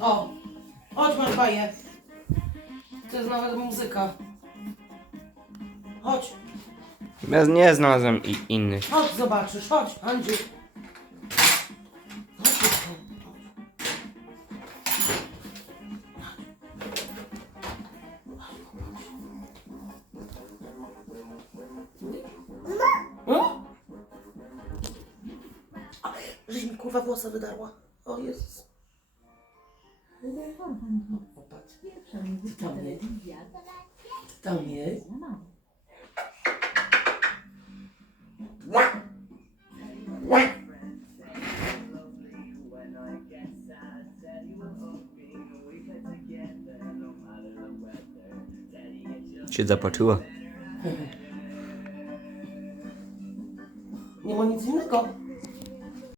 O, chodź masz baję. To jest nawet muzyka. Chodź, Ja nie znalazłem i innych. chodź zobaczysz, chodź, Andrzej. Chodź. Hmm? A, Żeś mi kurwa włosa wydarła. O Jezus. Popatrz. Tam jest. Tam jest. Się zapatrzyła. Nie ma nic innego.